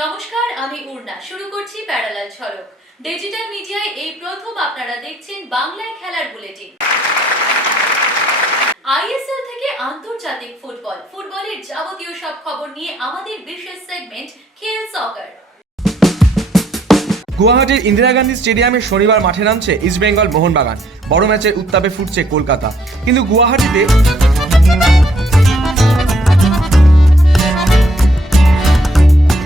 নমস্কার, আমি উর্না। শুরু করছি প্যারালাল ঝলক। ডিজিটাল মিডিয়ায় এই প্রথম আপনারা দেখছেন বাংলায় খেলার বুলেটিন। আইএসএল থেকে আন্তর্জাতিক ফুটবলের যাবতীয় সব খবর নিয়ে আমাদের বিশেষ সেগমেন্ট খেল সকার। গুয়াহাটির ইন্দিরা গান্ধী স্টেডিয়ামে শনিবার মাঠে নামছে ইস্টবেঙ্গল মোহনবাগান। বড় ম্যাচের উত্তাপে ফুটছে কলকাতা, কিন্তু গুয়াহাটিতে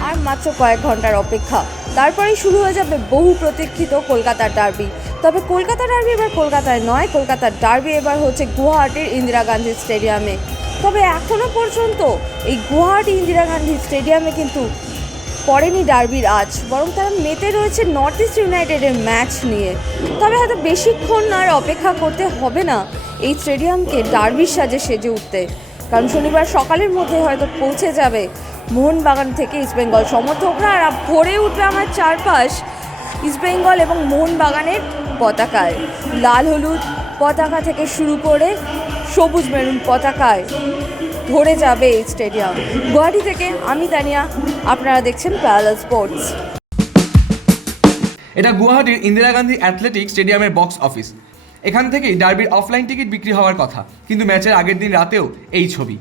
আর মাত্র কয়েক ঘন্টার অপেক্ষা, তারপরেই শুরু হয়ে যাবে বহু প্রতীক্ষিত কলকাতার ডার্বি। তবে কলকাতা ডার্বি এবার কলকাতায় নয়, কলকাতার ডার্বি এবার হচ্ছে গুয়াহাটির ইন্দিরা গান্ধী স্টেডিয়ামে। তবে এখনও পর্যন্ত এই গুয়াহাটি ইন্দিরা গান্ধী স্টেডিয়ামে কিন্তু পড়েনি ডার্বির আজ, বরং তারা মেতে রয়েছে নর্থ ইস্ট ইউনাইটেডের ম্যাচ নিয়ে। তবে হয়তো বেশিক্ষণ আর অপেক্ষা করতে হবে না এই স্টেডিয়ামকে ডার্বির সাজে সেজে উঠতে, কারণ শনিবার সকালের মধ্যে হয়তো পৌঁছে যাবে মোহনবাগান থেকে ইস্টবেঙ্গল সমর্থকরা। আর ভরে উঠবে আমার চারপাশ ইস্টবেঙ্গল এবং মোহনবাগানের পতাকায়। লাল হলুদ পতাকা থেকে শুরু করে সবুজ মেরুন পতাকায় ভরে যাবে এই স্টেডিয়াম। গুয়াহাটি থেকে আমি তানিয়া, আপনারা দেখছেন প্যারালাল স্পোর্টস। এটা গুয়াহাটির ইন্দিরা গান্ধী অ্যাথলেটিক স্টেডিয়ামের বক্স অফিস। এখান থেকেই ডার্বির অফলাইন টিকিট বিক্রি হওয়ার কথা, কিন্তু ম্যাচের আগের দিন রাতেও এই ছবি।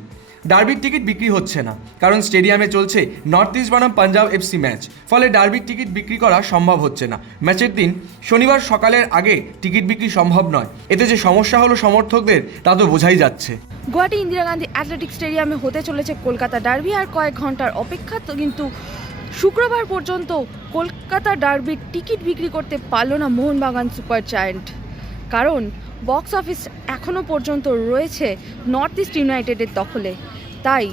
ডার্বির টিকিট বিক্রি হচ্ছে না, কারণ স্টেডিয়ামে চলছে নর্থ ইস্ট বনাম পাঞ্জাব এফসি ম্যাচ। ফলে ডার্বির টিকিট বিক্রি করা সম্ভব হচ্ছে না। ম্যাচের দিন শনিবার সকালের আগে টিকিট বিক্রি সম্ভব নয়। এতে যে সমস্যা হলো সমর্থকদের, তা তো বোঝাই যাচ্ছে। গুয়াহাটি ইন্দিরা গান্ধী অ্যাথলেটিক স্টেডিয়ামে হতে চলেছে কলকাতা ডার্বি। আর কয়েক ঘন্টার অপেক্ষা তো, কিন্তু শুক্রবার পর্যন্ত কলকাতা ডার্বির টিকিট বিক্রি করতে পারল না মোহনবাগান সুপার জায়ান্ট, কারণ বক্স অফিস এখনও পর্যন্ত রয়েছে নর্থ ইস্ট ইউনাইটেডের দখলে। তাই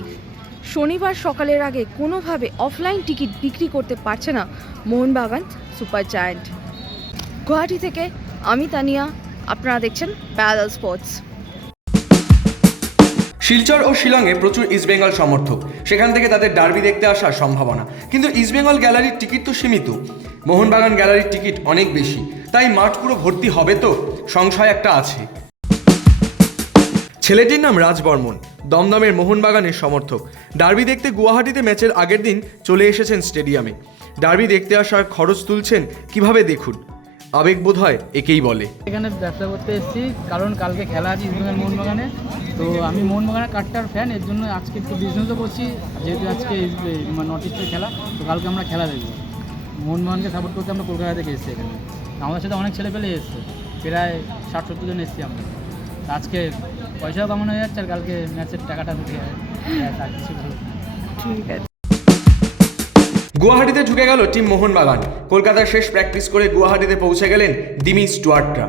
শনিবার সকালের আগে কোনোভাবে অফলাইন টিকিট বিক্রি করতে পারছে না মোহনবাগান সুপার জায়ান্ট। গুয়াহাটি থেকে আমি তানিয়া, আপনারা দেখছেন প্যারালাল স্পোর্টস। শিলচর ও শিলংয়ে প্রচুর ইস্টবেঙ্গল সমর্থক, সেখান থেকে তাদের ডার্বি দেখতে আসার সম্ভাবনা। কিন্তু ইস্টবেঙ্গল গ্যালারির টিকিট তো সীমিত, মোহনবাগান গ্যালারির টিকিট অনেক বেশি। তাই মাঠ পুরো ভর্তি হবে তো, সংশয় একটা আছে। ছেলেটির নাম রাজ বর্মন, দমদমের মোহনবাগানের সমর্থক। ডার্বি দেখতে গুয়াহাটিতে ম্যাচের আগের দিন চলে এসেছেন স্টেডিয়ামে। ডার্বি দেখতে আসার খরচ তুলছেন কিভাবে দেখুন, আবেগ বোধ হয় একেই বলে। এখানে ব্যবসা করতে এসেছি, কারণ কালকে খেলা আছে ইস্টবেঙ্গল মোহনবাগানে। তো আমি মোহনবাগানের কাটটার ফ্যান, এর জন্য আজকে একটু বিজনেসও করছি, যেহেতু আজকে নর্থ ইস্টের খেলা। তো কালকে আমরা খেলা দেখব, মোহনবাগানকে সাপোর্ট করতে আমরা কলকাতা থেকে এসেছি। এখানে আমাদের সাথে অনেক ছেলেপেলে এসছে, প্রায় 60-70 জন এসেছি আমরা। আজকে পয়সাও কামানো হয়ে যাচ্ছে, আর কালকে ম্যাচের টাকাটা ঢুকে আর কিছু ঠিক আছে। গুয়াহাটিতে ঢুকে গেল টিম মোহনবাগান। কলকাতার শেষ প্র্যাকটিস করে গুয়াহাটিতে পৌঁছে গেলেন দিমি স্টুয়ার্টরা।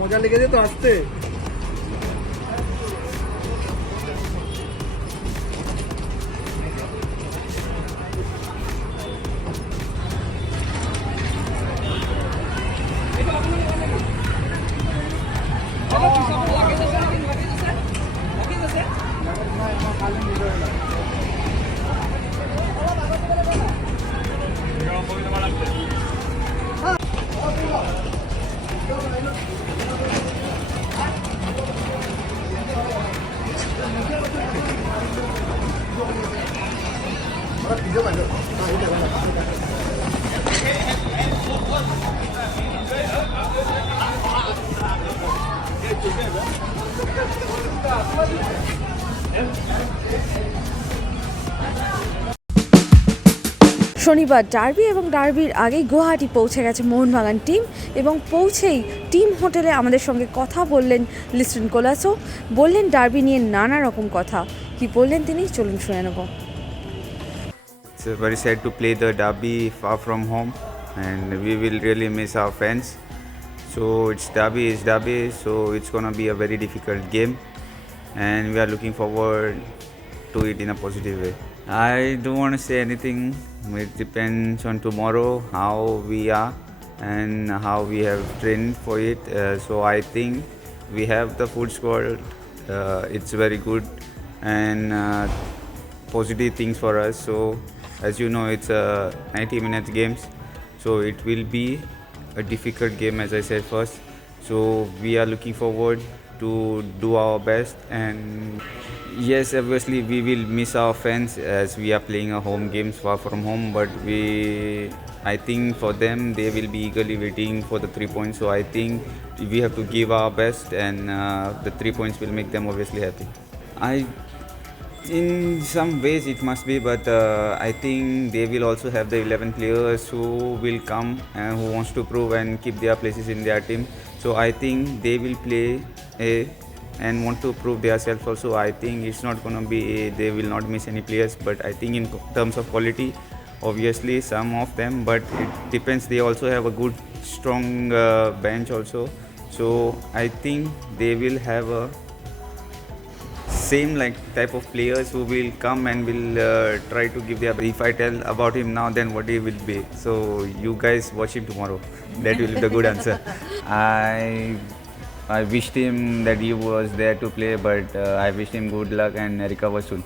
মজা লেগেছে তো আসতে। শনিবার ডার্বি এবং ডার্বির আগেই গুয়াহাটি পৌঁছে গেছে মোহনবাগান টিম এবং পৌঁছেই টিম হোটেলে আমাদের সঙ্গে কথা বললেন লিস্টন কোলাসো, বললেন ডার্বি নিয়ে নানা রকম কথা। কি বললেন তিনি, চলুন শুনে নেব। It's very sad to play the derby far from home, and we will really miss our fans. So it's derby, so it's gonna be a very difficult game, and we are looking forward to it in a positive way. I don't want to say anything. It depends on tomorrow how we are and how we have trained for it. So I think we have the full squad. It's very good and positive things for us. So as you know, it's a 90 minutes games, so it will be a difficult game, as I said first. So we are looking forward to do our best, and yes, obviously we will miss our fans as we are playing our home games far from home, but I think for them, they will be eagerly waiting for the 3 points. So I think we have to give our best, and the 3 points will make them obviously happy. In some ways it must be, but I think they will also have the 11 players who will come and who wants to prove and keep their places in their team. So I think they will play and want to prove themselves also. I think it's not going to be they will not miss any players, but I think in terms of quality, obviously some of them, but it depends. They also have a good strong bench also. So I think they will have a same like type of players who will come and will try to give their. If I tell about him now, then what he will be. So you guys watch him tomorrow. That will be the good answer. I wished him that he was there to play, but I wished him good luck and recover soon.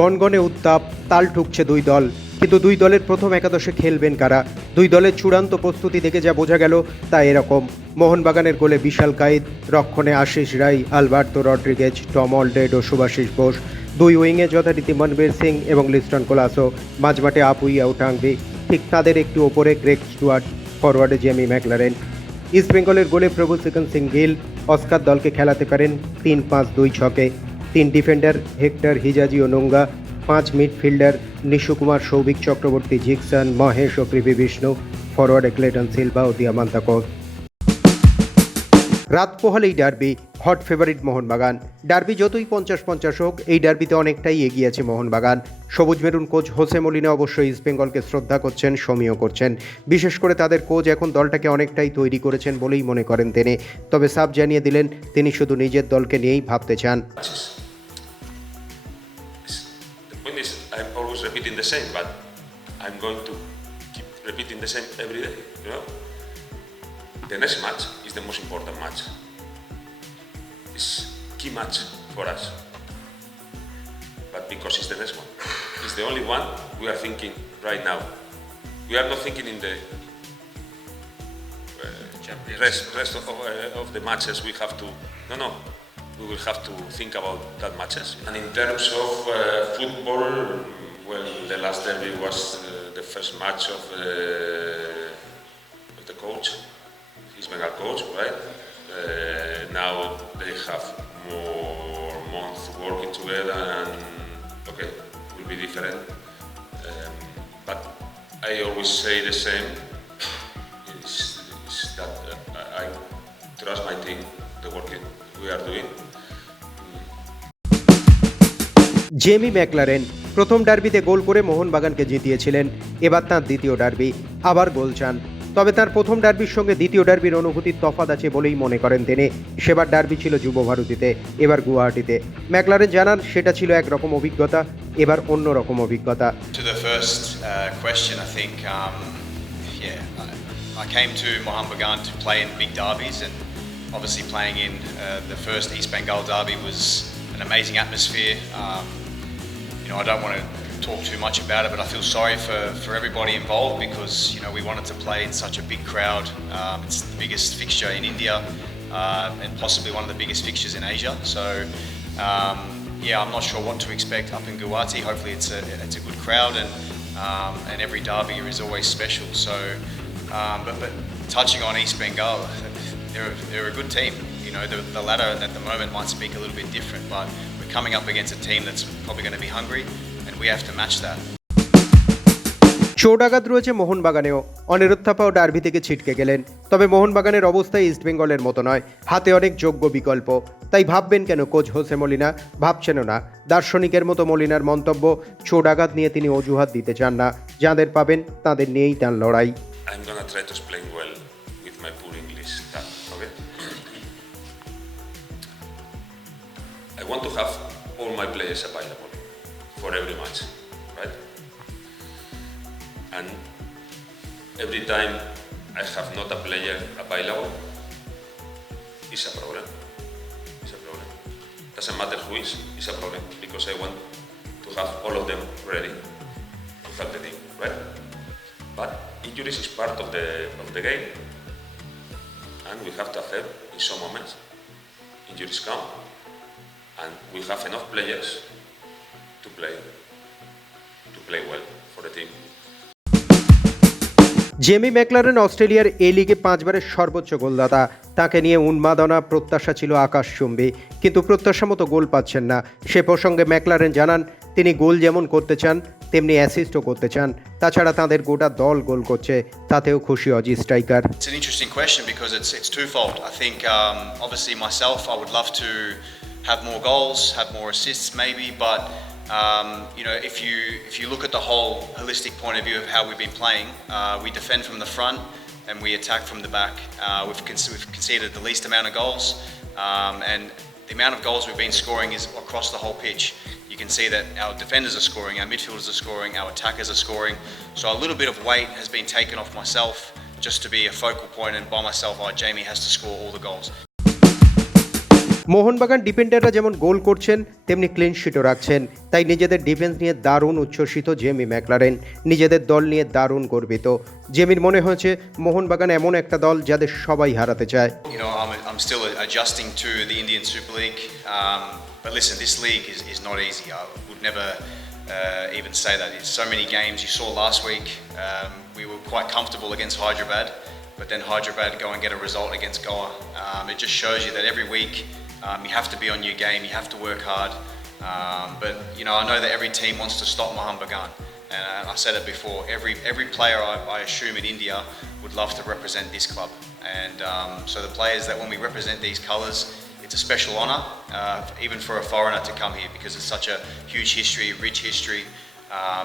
গনগনে উত্তাপ, তাল ঠুকছে দুই দল, কিন্তু দুই দলের প্রথম একাদশে খেলবেন কারা? দুই দলের চূড়ান্ত প্রস্তুতি দেখে যা বোঝা গেল তা এরকম। মোহনবাগানের গোলে বিশাল কাইদ, রক্ষণে আশিস রায়, আলবার্তো রড্রিগেজ, টম অলডেড ও সুভাশিস বোস। দুই উইংয়ে যথারীতি মনবীর সিং এবং লিস্টন কোলাসো, মাঝমাঠে আপুইয়া ও টাংভি, ঠিক তাদের একটু ওপরে গ্রেগ স্টুয়ার্ট, ফরওয়ার্ডে জেমি ম্যাকলারেন। ইস্টবেঙ্গলের গোলে প্রভু সিকন সিং গিল অস্কার দলকে খেলাতে পারেন 3-5-2 ছকে। 3 ডিফেন্ডার হেক্টর, হিজাজি ও নোঙ্গা, 5 মিডফিল্ডার নিশু কুমার, সৌভিক চক্রবর্তী, জিকসন, মহেশ ও পৃথ্বী বিষ্ণু, ফরওয়ার্ডে ক্লেটন সিলভা ও দিয়ামান্তাকোস। রাত পোহালেই derby, hot favourite Mohun Bagan. Derby যতই 50-50 হোক, এই ডার্বিতে অনেকটাই এগিয়ে আছে মোহনবাগান। সবুজ মেরুন কোচ হোসে মলিনা অবশ্যই ইস্টবেঙ্গলকে শ্রদ্ধা করছেন, সমীহ করছেন। বিশেষ করে তাদের কোচ এখন দলটাকে অনেকটাই তৈরি করেছেন বলেই মনে করেন তিনি। তবে সাফ জানিয়ে দিলেন তিনি শুধু নিজের দলকে নিয়েই ভাবতে চান। I'm always repeating the same, but I'm going to keep repeating the same every day, you know? The next match is the most important match. It's key match for us. But because it's the next one. It's the only one we are thinking right now. We are not thinking in the rest of the matches we have to... No. We will have to think about that matches. And in terms of football, well, the last derby was the first match of the coach. He's been our coach, right? Now they have more months working together, and okay, it will be different. But I always say the same: is that I trust my team, the work we are doing. Jamie Maclaren প্রথম ডার্বিতে গোল করে মোহনবাগানকে জিতিয়েছিলেন। এবার তাঁর দ্বিতীয় derby, আবার গোল চান। তবে তার প্রথম ডার্বির সঙ্গে দ্বিতীয় ডার্বির অনুভূতির তফাৎ আছে বলেই মনে করেন তিনি। সেবার ডার্বি ছিল যুব ভারতীতে, এবার গুয়াহাটিতে। ম্যাকলারেন জানান সেটা ছিল একরকম অভিজ্ঞতা, এবার অন্য রকম অভিজ্ঞতা। To the first question, I think, I came to Mohammedan to play in big derbies, and obviously playing in the first East Bengal derby was an amazing atmosphere. I don't want to talk too much about it, but I feel sorry for everybody involved because we wanted to play in such a big crowd. It's the biggest fixture in India and possibly one of the biggest fixtures in Asia. So I'm not sure what to expect up in Guwahati. Hopefully it's a good crowd, and every derby is always special. So, but touching on East Bengal, they're a good team. You know, the ladder at the moment might speak a little bit different, but we're coming up against a team that's probably going to be hungry, and we have to match that. চোট-আঘাত রয়েছে মোহনবাগানেও। Aniruddha থাপাও derby থেকে ছিটকে গেলেন। তবে মোহনবাগানের অবস্থা ইস্টবেঙ্গলের মতো নয়, হাতে অনেক যোগ্য বিকল্প। তাই ভাববেন কেন কোচ হোসে মলিনা? ভাবছেনও না। দার্শনিকের মতো মলিনার মন্তব্য, চোট-আঘাত নিয়ে তিনি অজুহাত দিতে চান না। যাঁদের পাবেন তাঁদের নিয়েই তাঁর লড়াই। I'm gonna try to explain well with my poor English. Okay? I want to have all my players available for every match, right? And every time I have not a player available, it's a problem. It's a problem. Doesn't matter who is, it's a problem because I want to have all of them ready to help the team, right? But injuries is part of the game, and we have to accept in some moments injuries come, and we have enough players to play well for the team. Jamie Maclaren অস্ট্রেলিয়ার A লিগে 5 বারের সর্বোচ্চ গোলদাতা। তাকে নিয়ে উন্মাদনা, প্রত্যাশা ছিল আকাশচুম্বী, কিন্তু প্রত্যাশা মতো গোল পাচ্ছেন না। সে প্রসঙ্গে ম্যাকলারেন জানান, তিনি গোল যেমন করতে চান তেমনি অ্যাসিস্টও করতে চান। তাছাড়া তাঁদের গোটা দল গোল করছে, তাতেও খুশি Aussie striker. It's an interesting question because it's twofold. I think obviously myself, I would love to have more goals, have more assists maybe, but you know, if you look at the whole holistic point of view of how we've been playing, we defend from the front and we attack from the back. We've conceded the least amount of goals, and the amount of goals we've been scoring is across the whole pitch. You can see that our defenders are scoring, our midfielders are scoring, our attackers are scoring. So a little bit of weight has been taken off myself just to be a focal point and by myself, Jamie has to score all the goals. Mohun Bagan ডিফেন্ডাররা যেমন গোল করছেন তেমনি clean শিটও রাখছেন। তাই নিজেদের defence নিয়ে দারুণ উচ্ছ্বসিত Jamie Maclaren, নিজেদের দল নিয়ে দারুণ গর্বিত। জেমির মনে হয়েছে মোহনবাগান এমন একটা দল যাদের সবাই হারাতে চায়। You know, I'm still adjusting to the Indian Super League, but listen, this league is not easy. I would never even say that. It's so many games. You saw last week, we were quite comfortable against Hyderabad, but then Hyderabad go and get a result against Goa. It just shows you that every week you have to be on your game, you have to work hard. But you know, I know that every team wants to stop Mohanbagan, and I said it before. Every player I assume in India would love to represent this club, and so the players that when we represent these colours, it's a special honour, even for a foreigner to come here because it's such a huge history, rich history.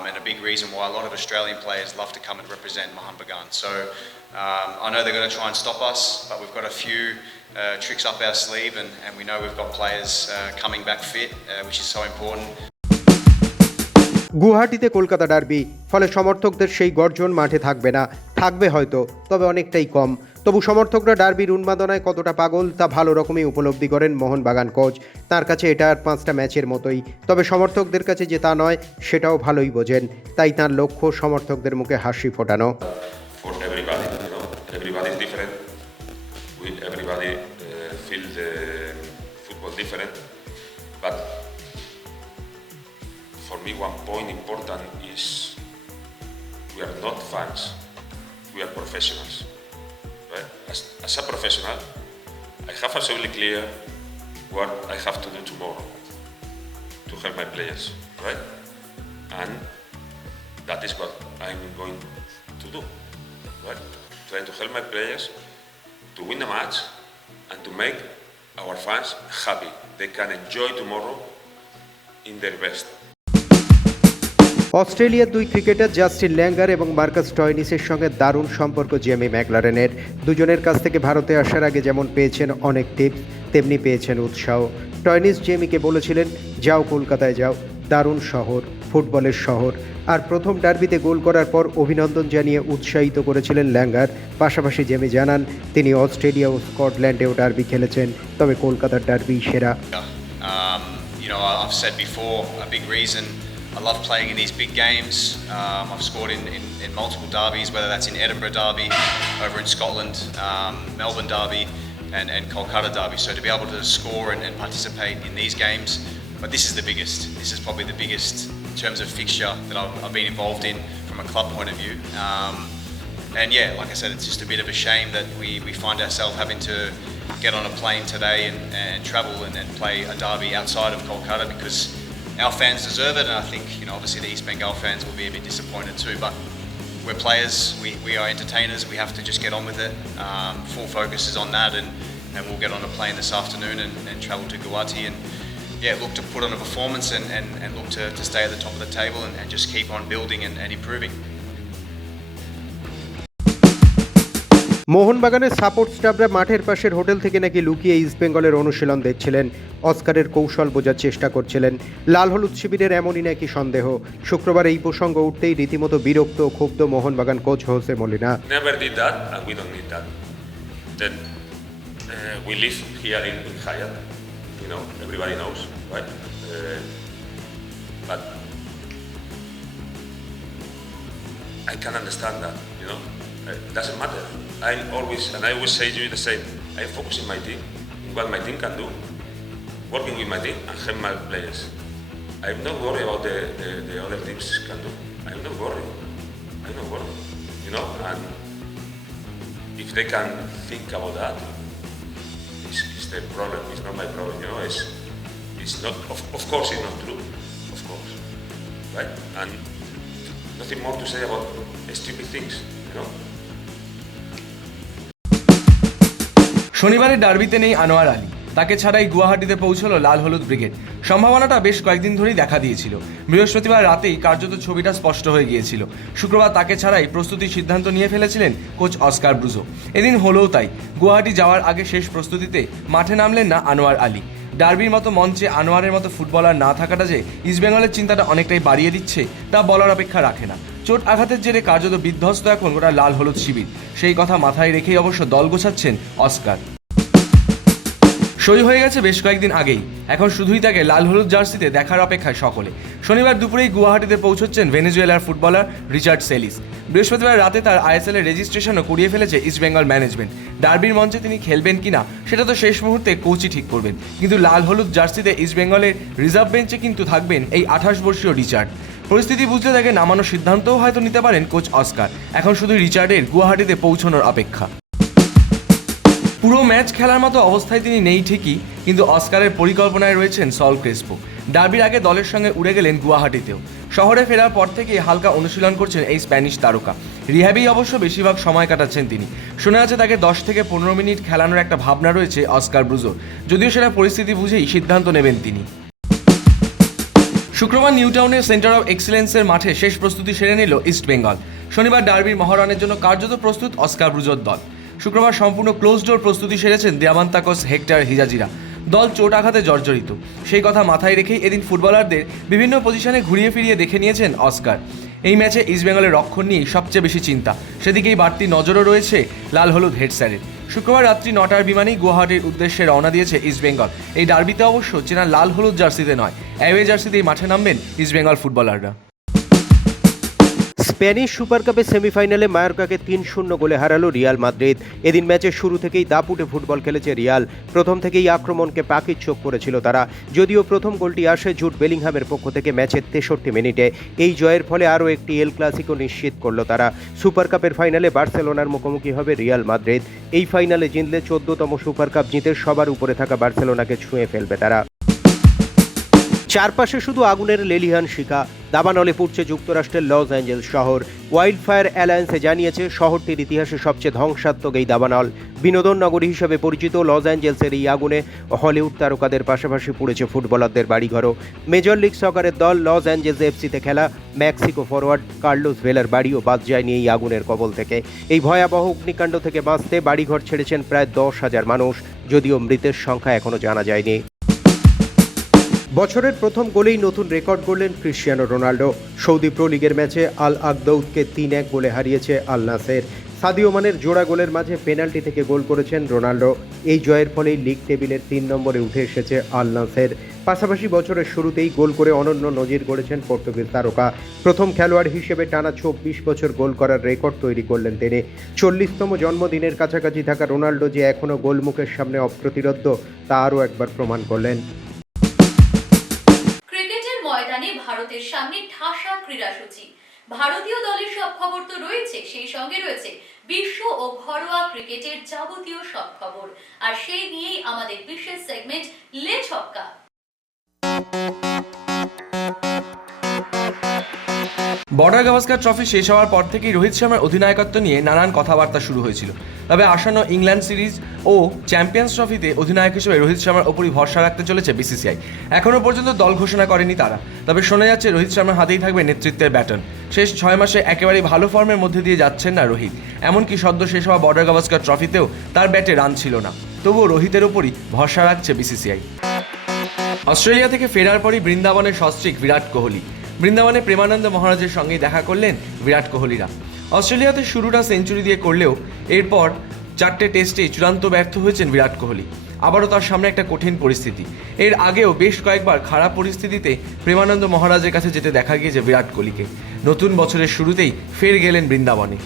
And a big reason why a lot of Australian players love to come and represent Mohanbagan. So I know they're going to try and stop us, but we've got a few tricks up our sleeve, and we know we've got players coming back fit, which is so important. গুয়াহাটিতে Kolkata derby, ফলে সমর্থকদের সেই গর্জন মাঠে থাকবে না, থাকবে হয়তো, তবে অনেকটাই কম। তবু সমর্থকরা ডার্বির উন্মাদনায় কতটা পাগল তা ভালো রকমই উপলব্ধি করেন মোহনবাগান কোচ। তার কাছে এটা আর 5টা ম্যাচের মতোই, তবে সমর্থকদের কাছে যে তা নয় সেটাও ভালোই বোঝেন। তাই তার লক্ষ্য সমর্থকদের মুখে হাসি ফোটানো। For everybody, you know, everybody is different. Everybody feels the football different, but for me one point important is we are not fans, we are professionals, right? As a professional, I have absolutely clear what I have to do tomorrow to help my players, right? And that is what I'm going to do, right? Try to help my players to win the match and to make our fans happy. They can enjoy tomorrow in their best. অস্ট্রেলিয়ার 2 cricketer Justin Langer এবং Marcus টয়নিসের সঙ্গে দারুণ সম্পর্ক Jamie ম্যাকলারেনের। দুজনের কাছ থেকে ভারতে আসার আগে যেমন পেয়েছেন অনেক টিপস, তেমনি পেয়েছেন উৎসাহ। টয়নিস জেমিকে বলেছিলেন, যাও কলকাতায় যাও, দারুণ শহর, ফুটবলের শহর। আর প্রথম ডার্বিতে গোল করার পর অভিনন্দন জানিয়ে উৎসাহিত করেছিলেন ল্যাঙ্গার। পাশাপাশি জেমি জানান, তিনি অস্ট্রেলিয়া ও স্কটল্যান্ডেও ডার্বি খেলেছেন, তবে কলকাতার ডার্বি সেরা। You know, I've said before, a big reason I love playing in these big games. I've scored in multiple derbies, whether that's in Edinburgh Derby, over in Scotland, Melbourne Derby, and Kolkata Derby. So to be able to score and participate in these games, but this is the biggest. This is probably the biggest in terms of fixture that I've been involved in from a club point of view. And yeah, like I said, it's just a bit of a shame that we find ourselves having to get on a plane today and travel and play a derby outside of Kolkata, because our fans deserve it, and I think, you know, obviously the East Bengal fans will be a bit disappointed too, but we're players, we are entertainers, we have to just get on with it. Full focus is on that, and we'll get on a plane this afternoon and travel to Guwahati and yeah, look to put on a performance and look to stay at the top of the table and just keep on building and improving. মোহনবাগানের support স্টাফরা মাঠের পাশের hotel থেকে নাকি লুকিয়ে ইস্টবেঙ্গলের অনুশীলন দেখছিলেন, অস্কারের কৌশল বোঝার চেষ্টা করছিলেন। লাল হলুদ শিবিরের এমনই নাকি সন্দেহ। শুক্রবার এই প্রসঙ্গ উঠতেই রীতিমতো বিরক্ত ও ক্ষুব্ধ Mohun Bagan coach Jose Molina. Never did that, and we don't need that. Then we live here in Hyatt, you know, everybody knows, right? But I can understand that, you know. Doesn't matter. I always say to you the same. I focus in my team, in what my team can do, working with my team and help my players. I'm not worried about the other teams can do. I'm not worried. You know, and if they can think about that, it's their problem. It's not my problem. You know, it's not. Of course, it's not true. Of course, right? And nothing more to say about stupid things. You know. শনিবারের ডার্বিতে নেই আনোয়ার আলী, তাকে ছাড়াই গুয়াহাটিতে পৌঁছলো লাল হলুদ brigade. সম্ভাবনাটা বেশ কয়েকদিন ধরেই দেখা দিয়েছিল। বৃহস্পতিবার রাতেই কার্যত ছবিটা স্পষ্ট হয়ে গিয়েছিল। শুক্রবার তাকে ছাড়াই প্রস্তুতির সিদ্ধান্ত নিয়ে ফেলেছিলেন কোচ অস্কার ব্রুজো। এদিন হলেও তাই, গুয়াহাটি যাওয়ার আগে শেষ প্রস্তুতিতে মাঠে নামলেন না আনোয়ার আলী। ডার্বির মতো মঞ্চে আনোয়ারের মতো ফুটবলার না থাকাটা যে ইস্টবেঙ্গলের চিন্তাটা অনেকটাই বাড়িয়ে দিচ্ছে তা বলার অপেক্ষা রাখে না। চোট আঘাতের জেরে কার্যত বিধ্বস্ত এখন গোটা লাল হলুদ শিবির। সেই কথা মাথায় রেখেই অবশ্য দল গোছাচ্ছেন অস্কার। সই হয়ে গেছে বেশ কয়েকদিন আগেই, এখন শুধুই তাকে লাল হলুদ জার্সিতে দেখার অপেক্ষায় সকলে। শনিবার দুপুরেই গুয়াহাটিতে পৌঁছচ্ছেন ভেনেজুয়েলার ফুটবলার রিচার্ড সেলিস। বৃহস্পতিবার রাতে তার আইএসএল এর রেজিস্ট্রেশনও করিয়ে ফেলেছে ইস্টবেঙ্গল ম্যানেজমেন্ট। ডার্বির মঞ্চে তিনি খেলবেন কিনা সেটা তো শেষ মুহূর্তে কোচই ঠিক করবেন, কিন্তু লাল হলুদ জার্সিতে ইস্টবেঙ্গলের রিজার্ভ বেঞ্চে কিন্তু থাকবেন এই 28 বর্ষীয় রিচার্ড। পরিস্থিতি বুঝলে তাকে নামানোর সিদ্ধান্তও হয়তো নিতে পারেন কোচ অস্কার। এখন শুধু রিচার্ডের গুয়াহাটিতে পৌঁছানোর অপেক্ষা। পুরো ম্যাচ খেলার মতো অবস্থায় তিনি নেই ঠিকই, কিন্তু অস্কারের পরিকল্পনায় রয়েছেন সল ক্রেসপো। ডার্বির আগে দলের সঙ্গে উড়ে গেলেন গুয়াহাটিতেও। শহরে ফেরার পর থেকে হালকা অনুশীলন করছেন এই স্প্যানিশ তারকা। রিহ্যাবেই অবশ্য বেশিরভাগ সময় কাটাচ্ছেন তিনি। শোনা যাচ্ছে তাকে 10 থেকে 15 মিনিট খেলানোর একটা ভাবনা রয়েছে অস্কার ব্রুজোর, যদিও সেটা পরিস্থিতি বুঝেই সিদ্ধান্ত নেবেন তিনি। শুক্রবার নিউটাউনের সেন্টার অফ এক্সিলেন্সের মাঠে শেষ প্রস্তুতি সেরে নিল ইস্টবেঙ্গল। শনিবার ডার্বির মহরণের জন্য কার্যত প্রস্তুত অস্কার ব্রুজোর দল। শুক্রবার সম্পূর্ণ ক্লোজ ডোর প্রস্তুতি সেরেছেন দিয়ামান্তাকোস হেক্টর হিজাজিরা। দল চোট আঘাতে জর্জরিত, সেই কথা মাথায় রেখেই এদিন ফুটবলারদের বিভিন্ন পজিশনে ঘুরিয়ে ফিরিয়ে দেখে নিয়েছেন অস্কার। এই ম্যাচে ইস্টবেঙ্গলের রক্ষণ নিয়েই সবচেয়ে বেশি চিন্তা, সেদিকেই বাড়তি নজরও রয়েছে লাল হলুদ হেড স্যারের। শুক্রবার রাত্রি 9টার বিমানেই গুয়াহাটির উদ্দেশ্যে রওনা দিয়েছে ইস্টবেঙ্গল। এই ডার্বিতে অবশ্য চেনা লাল হলুদ জার্সিতে নয়, অ্যাওয়ে জার্সিতেই মাঠে নামবেন ইস্টবেঙ্গল ফুটবলাররা। স্প্যানিশ সুপার কাপের সেমিফাইনালে মায়োর্কাকে 3-0 গোলে হারালো রিয়াল মাদ্রিদ। এদিন ম্যাচের শুরু থেকেই দাপুটে ফুটবল খেলেছে রিয়াল। প্রথম থেকেই আক্রমণকে পাখির চোখ করেছিল তারা। যদিও প্রথম গোলটি আসে জুড বেলিংহামের পক্ষ থেকে ম্যাচের 63 মিনিটে। এই জয়ের ফলে আরও একটি এল ক্লাসিকো নিশ্চিত করল তারা। সুপার কাপের ফাইনালে বার্সেলোনার মুখোমুখি হবে রিয়াল মাদ্রিদ। এই ফাইনালে জিতলে 14তম সুপার কাপ জিতে সবার উপরে থাকা বার্সেলোনাকে ছুঁয়ে ফেলবে তারা। চারপাশে শুধু আগুনের লেলিহান শিখা। দাবানলে পুড়ছে যুক্তরাষ্ট্রের লস অ্যাঞ্জেলস শহর। ওয়াইল্ড ফায়ার অ্যালায়েন্সে জানিয়েছে শহরটির ইতিহাসে সবচেয়ে ধ্বংসাত্মক এই দাবানল। বিনোদন নগরী হিসেবে পরিচিত লস অ্যাঞ্জেলসের এই আগুনে হলিউড তারকাদের পাশাপাশি পুড়েছে ফুটবলারদের বাড়িঘরও। মেজর লিগ সকারের দল লস অ্যাঞ্জেলস এফসিতে খেলা মেক্সিকো ফরওয়ার্ড কার্লোস ভেলার বাড়িও বাদ যায়নি এই আগুনের কবল থেকে। এই ভয়াবহ অগ্নিকাণ্ড থেকে বাঁচতে বাড়িঘর ছেড়েছেন প্রায় 10,000 মানুষ, যদিও মৃতের সংখ্যা এখনও জানা যায়নি। বছরের প্রথম গোলেই নতুন রেকর্ড গড়লেন ক্রিশ্চিয়ানো রোনাল্ডো। সৌদি প্রো লিগের ম্যাচে আল আকদৌদকে 3-1 গোলে হারিয়েছে আল নাসের। সাদিও মানের জোড়া গোলের মাঝে পেনাল্টি থেকে গোল করেছেন রোনাল্ডো। এই জয়ের ফলেই লিগ টেবিলের 3 নম্বরে উঠে এসেছে আল নাসের। পাশাপাশি বছরের শুরুতেই গোল করে অনন্য নজির গড়েছেন পর্তুগিজ তারকা। প্রথম খেলোয়াড় হিসেবে টানা 24 বছর গোল করার রেকর্ড তৈরি করলেন তিনি। 40তম জন্মদিনের কাছাকাছি থাকা রোনাল্ডো যে এখনও গোলমুখের সামনে অপ্রতিরোধ্য তা আরও একবার প্রমাণ করলেন। ময়দানে ভারতের সামনে ঠাসা ক্রীড়াসূচি। ভারতীয় দলের সব খবর তো রয়েছে, সেই সঙ্গে রয়েছে বিশ্ব ও ঘরোয়া ক্রিকেটের যাবতীয় সব খবর, আর সেই নিয়েই আমাদের বিশেষ সেগমেন্ট লে ছক্কা। বর্ডার গাভাস্কার ট্রফি শেষ হওয়ার পর থেকেই রোহিত শর্মার অধিনায়কত্ব নিয়ে নানান কথাবার্তা শুরু হয়েছিল। তবে আসন্ন ইংল্যান্ড সিরিজ ও চ্যাম্পিয়ন্স ট্রফিতে অধিনায়ক হিসেবে রোহিত শর্মার ওপরই ভরসা রাখতে চলেছে বিসিসিআই। এখনও পর্যন্ত দল ঘোষণা করেনি তারা, তবে শোনা যাচ্ছে রোহিত শর্মার হাতেই থাকবে নেতৃত্বের ব্যাটন। শেষ 6 মাসে একেবারেই ভালো ফর্মের মধ্যে দিয়ে যাচ্ছেন না রোহিত, এমনকি সদ্য শেষ হওয়া বর্ডার গাভাস্কার ট্রফিতেও তার ব্যাটে রান ছিল না। তবুও রোহিতের ওপরই ভরসা রাখছে বিসিসিআই। অস্ট্রেলিয়া থেকে ফেরার পরই বৃন্দাবনের সস্ত্রীক বিরাট কোহলি। বৃন্দাবনে প্রেমানন্দ মহারাজের সঙ্গেই দেখা করলেন বিরাট কোহলিরা। অস্ট্রেলিয়াতে শুরুটা সেঞ্চুরি দিয়ে করলেও এরপর 4টে টেস্টেই চূড়ান্ত ব্যর্থ হয়েছেন বিরাট কোহলি। আবারও তার সামনে একটা কঠিন পরিস্থিতি। এর আগেও বেশ কয়েকবার খারাপ পরিস্থিতিতে প্রেমানন্দ মহারাজের কাছে যেতে দেখা গিয়েছে বিরাট কোহলিকে। নতুন বছরের শুরুতেই ফের গেলেন বৃন্দাবনে।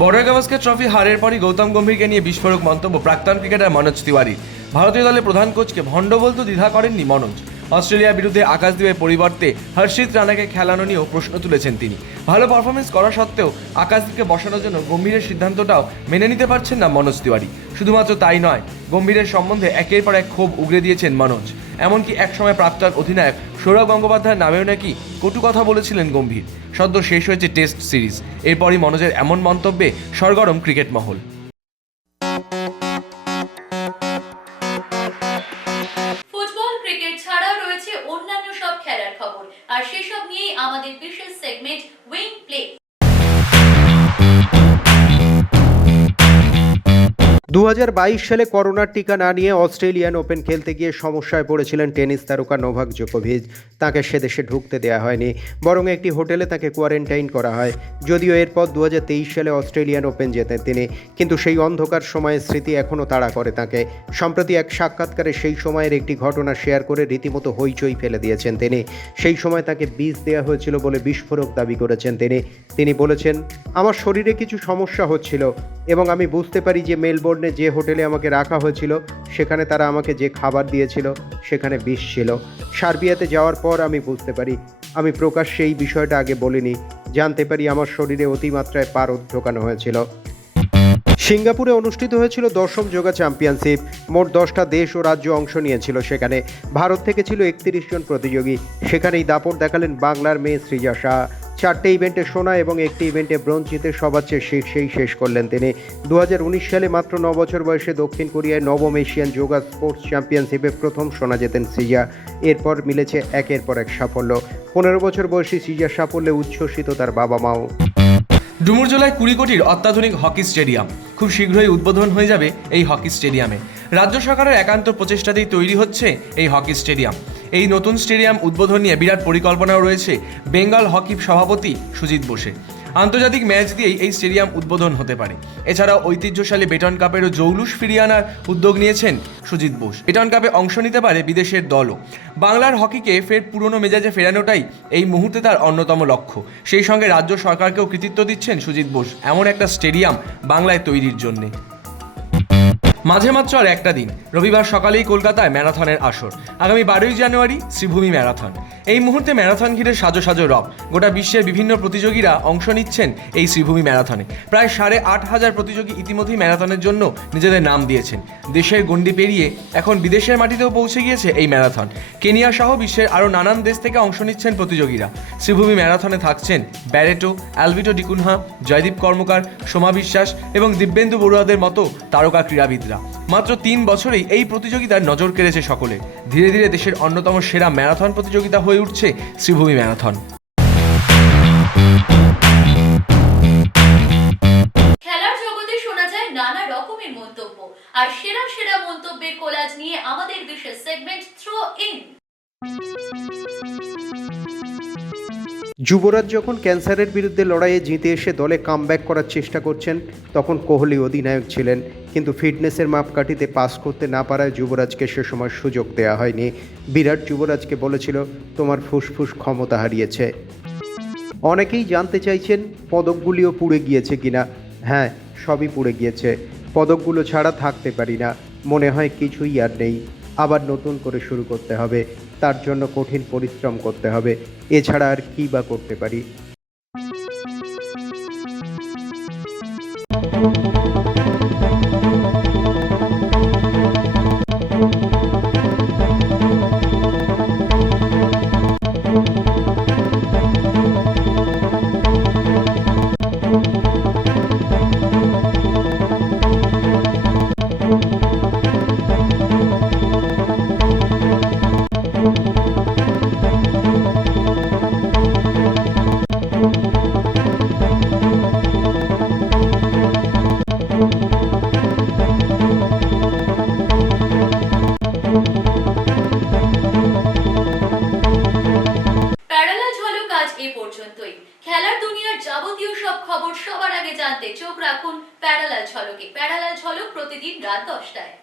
বর্ডার গাভাস্কার ট্রফি হারের পরই গৌতম গম্ভীরকে নিয়ে বিস্ফোরক মন্তব্য প্রাক্তন ক্রিকেটার মনোজ তিওয়ারির। ভারতীয় দলের প্রধান কোচকে ভণ্ড বলতে দ্বিধা করেননি মনোজ। অস্ট্রেলিয়ার বিরুদ্ধে আকাশদ্বীপের পরিবর্তে হর্ষিত রানাকে খেলানো নিয়েও প্রশ্ন তুলেছেন তিনি। ভালো পারফরমেন্স করা সত্ত্বেও আকাশদ্বীপকে বসানোর জন্য গম্ভীরের সিদ্ধান্তটাও মেনে নিতে পারছেন না মনোজ তিওয়ারি। শুধুমাত্র তাই নয়, গম্ভীরের সম্বন্ধে একের পর এক ক্ষোভ উগরে দিয়েছেন মনোজ। এমনকি একসময় প্রাক্তন অধিনায়ক সৌরভ গঙ্গোপাধ্যায়ের নামেও নাকি কটু কথা বলেছিলেন গম্ভীর। সদ্য শেষ হয়েছে টেস্ট সিরিজ, এরপরই মনোজের এমন মন্তব্যে সরগরম ক্রিকেট মহল। অন্যান্য সব খেলার খবর, আর সেসব নিয়েই আমাদের বিশেষ সেগমেন্ট উইং প্লে। 2022 সালে করোনার টিকা না নিয়ে অস্ট্রেলিয়ান ওপেন খেলতে গিয়ে সমস্যায় পড়েছিলেন টেনিস তারকা নোভাক জোকোভিচ। তাকে সে দেশে ঢুকতে দেওয়া হয়নি, বরং একটি হোটেলে তাকে কোয়ারেন্টাইন করা হয়। যদিও এরপর 2023 সালে অস্ট্রেলিয়ান ওপেন জেতেন তিনি, কিন্তু সেই অন্ধকার সময়ের স্মৃতি এখনও তাড়া করে তাকে। সম্প্রতি এক সাক্ষাৎকারে সেই সময়ের একটি ঘটনা শেয়ার করে রীতিমতো হইচই ফেলে দিয়েছেন তিনি। সেই সময় তাকে বিষ দেওয়া হয়েছিল বলে বিস্ফোরক দাবি করেছেন তিনি বলেছেন, আমার শরীরে কিছু সমস্যা হচ্ছিল এবং আমি বুঝতে পারি যে মেলবোর্নে যে হোটেলে আমাকে রাখা হয়েছিল সেখানে তারা আমাকে যে খাবার দিয়েছিল সেখানে বিষ ছিল। সার্বিয়াতে যাওয়ার পর আমি বুঝতে পারি, আমি প্রকাশ্যে এই বিষয়টা আগে বলিনি, জানতে পারি আমার শরীরে অতিমাত্রায় পারদ ঢোকানো হয়েছিল। সিঙ্গাপুরে অনুষ্ঠিত হয়েছিল 10ম যোগা চ্যাম্পিয়নশিপ। মোট 10টা দেশ ও রাজ্য অংশ নিয়েছিল সেখানে। ভারত থেকে ছিল 31 জন প্রতিযোগী। সেখানেই দাপট দেখালেন বাংলার মেয়ে সৃজা শাহ। 4টে ইভেন্টে সোনা এবং একটি ইভেন্টে ব্রোঞ্জ জিতে সবার চেয়ে শীর্ষেই শেষ করলেন তিনি। 2019 সালে মাত্র 9 বছর বয়সে দক্ষিণ কোরিয়ায় 9ম এশিয়ান যোগা স্পোর্টস চ্যাম্পিয়নশিপে প্রথম সোনা জেতেন সৃজা। এরপর মিলেছে একের পর এক সাফল্য। 15 বছর বয়সী সৃজার সাফল্যে উচ্ছ্বসিত তার বাবা মাও। ডুমুরজলায় 20 কোটির অত্যাধুনিক হকি স্টেডিয়াম খুব শীঘ্রই উদ্বোধন হয়ে যাবে। এই হকি স্টেডিয়ামে রাজ্য সরকারের একান্ত প্রচেষ্টাতেই তৈরি হচ্ছে এই হকি স্টেডিয়াম। এই নতুন স্টেডিয়াম উদ্বোধন নিয়ে বিরাট পরিকল্পনাও রয়েছে বেঙ্গল হকি সভাপতি সুজিত বোসে। আন্তর্জাতিক ম্যাচ দিয়েই এই স্টেডিয়াম উদ্বোধন হতে পারে। এছাড়াও ঐতিহ্যশালী বেটন কাপেরও জৌলুস ফিরিয়ে আনার উদ্যোগ নিয়েছেন সুজিত বোস। বেটন কাপে অংশ নিতে পারে বিদেশের দলও। বাংলার হকিকে ফের পুরনো মেজাজে ফেরানোটাই এই মুহূর্তে তার অন্যতম লক্ষ্য। সেই সঙ্গে রাজ্য সরকারকেও কৃতিত্ব দিচ্ছেন সুজিত বোস এমন একটা স্টেডিয়াম বাংলায় তৈরির জন্যে। মাঝে মাত্র আর একটা দিন, রবিবার সকালেই কলকাতায় ম্যারাথনের আসর। আগামী 12ই জানুয়ারি শ্রীভূমি ম্যারাথন। এই মুহূর্তে ম্যারাথন ঘিরে সাজো সাজো রব। গোটা বিশ্বের বিভিন্ন প্রতিযোগীরা অংশ নিচ্ছেন এই শ্রীভূমি ম্যারাথনে। প্রায় 8,500 প্রতিযোগী ইতিমধ্যেই ম্যারাথনের জন্য নিজেদের নাম দিয়েছেন। দেশের গণ্ডি পেরিয়ে এখন বিদেশের মাটিতেও পৌঁছে গিয়েছে এই ম্যারাথন। কেনিয়া সহ বিশ্বের আরও নানান দেশ থেকে অংশ নিচ্ছেন প্রতিযোগীরা। শ্রীভূমি ম্যারাথনে থাকছেন ব্যারেটো, অ্যালভিটো ডিকুনহা, জয়দীপ কর্মকার, সোমা বিশ্বাস এবং দিব্যেন্দু বড়ুয়াদের মতো তারকা ক্রীড়াবিদরা। মাত্র 3 বছরেই এই প্রতিযোগিতার নজর কেড়েছে সকলে। ধীরে ধীরে দেশের অন্যতম সেরা ম্যারাথন প্রতিযোগিতা হয়ে উঠছে শ্রীভূমি ম্যারাথন। খেলার জগতে শোনা যায় নানা রকমের মন্তব্য, আর সেরা সেরা মন্তব্যের কোলাজ নিয়ে আমাদের বিশেষ সেগমেন্ট থ্রো ইন। যুবরাজ যখন ক্যান্সারের বিরুদ্ধে লড়াইয়ে জিতে এসে দলে কামব্যাক করার চেষ্টা করছেন, তখন কোহলি অধিনায়ক ছিলেন। কিন্তু ফিটনেসের মাপকাঠিতে পাস করতে না পারায় যুবরাজকে সে সময় সুযোগ দেওয়া হয়নি। বিরাট যুবরাজকে বলেছিল, তোমার ফুসফুস ক্ষমতা হারিয়েছে। অনেকেই জানতে চাইছেন পদকগুলিও পুড়ে গিয়েছে কিনা। হ্যাঁ, সবই পুড়ে গিয়েছে। পদকগুলো ছাড়া থাকতে পারি না, মনে হয় কিছুই আর নেই। আবার নতুন করে শুরু করতে হবে, তার জন্য কঠিন পরিশ্রম করতে হবে। এছাড়া আর কী বা করতে পারি। থাকুন প্যারালাল ঝলকে। প্যারালাল ঝলক প্রতিদিন রাত 10টায়।